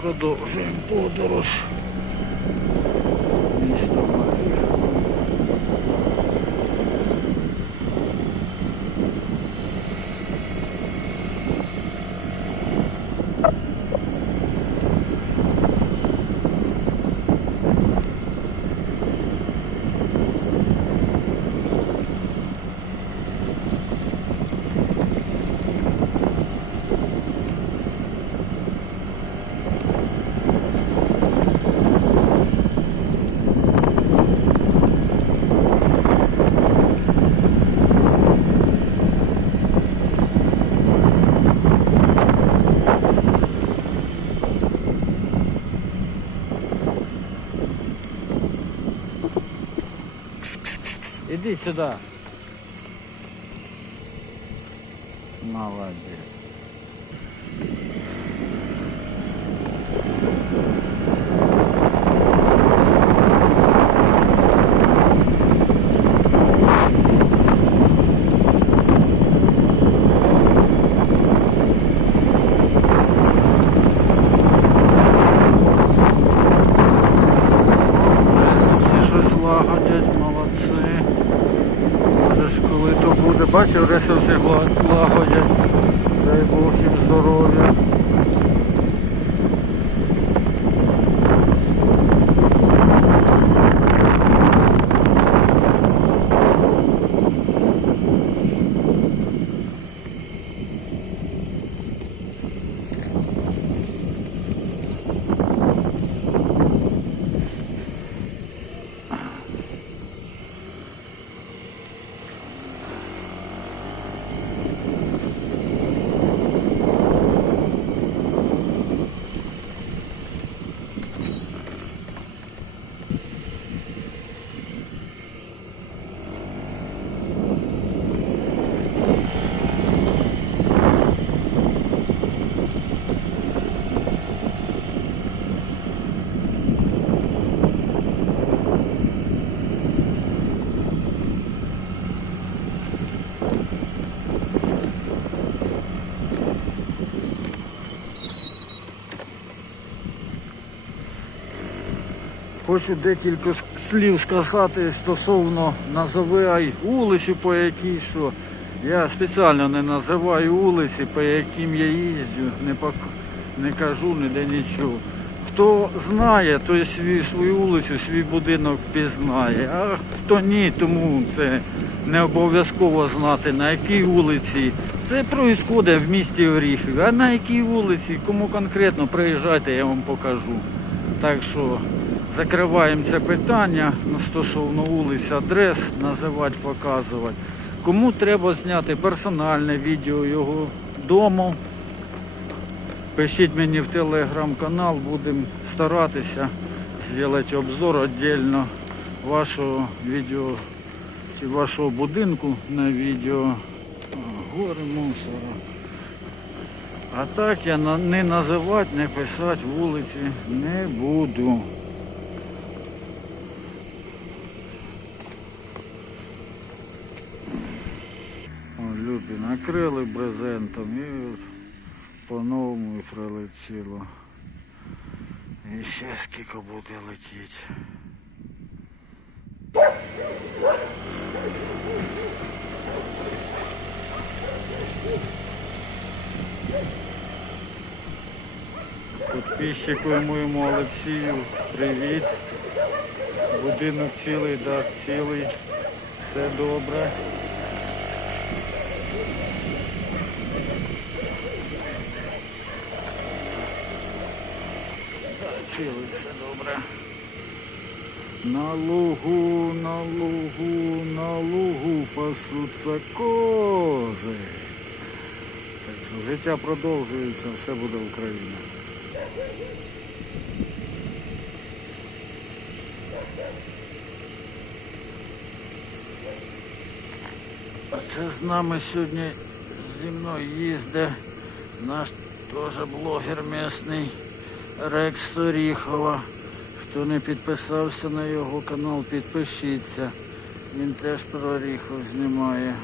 Продовжуємо подорож. Иди сюда. Молодец. Щось лагодять, бачив, ресурси благодять. Дай Бог їм здоров'я. Хочу декілька слів сказати стосовно називай вулицю, по якій що. Я спеціально не називаю вулиці, по яким я їздю, не, пок... не кажу ніде нічого. Хто знає, той свій, свою вулицю, свій будинок пізнає. А хто ні, тому це не обов'язково знати, на якій вулиці. Це проїсходить в місті Оріхів. А на якій вулиці, кому конкретно приїжджайте, я вам покажу. Так що закриваємо це питання ну, стосовно вулиць, адрес, називати, показувати. Кому треба зняти персональне відео його дому, пишіть мені в телеграм-канал, будемо старатися зробити обзор віддільно вашого відео чи вашого будинку на відео гори мусора. А так я не називати, не писати вулиці не буду. Накрили брезентом і по-новому і прилетіло. І ще скільки буде летіти. Підписчику моєму Олексію, привіт. Будинок цілий, дах цілий, все добре. Все добре. На лугу, на лугу, на лугу пасуться кози. Так що життя продовжується, все буде Україна. А це з нами сьогодні зі мною їздить наш теж блогер місний Рекс Соріхова. Хто не підписався на його канал, підпишіться. Він теж про Оріхов знімає.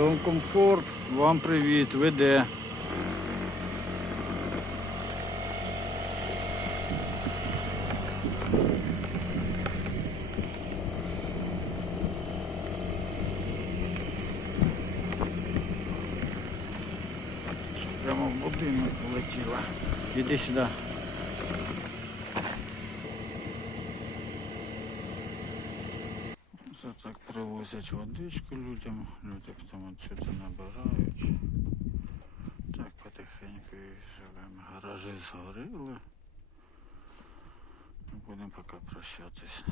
Дом комфорт, вам привіт, веде. Прямо в будинок полетіла. Іди сюди. Це так привозять водичку людям, люди потім отсюди набирають. Так потихеньку і живемо. Гаражі згоріли. Будемо поки прощатись.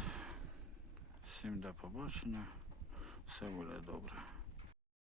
Всім до побачення. Все буде добре.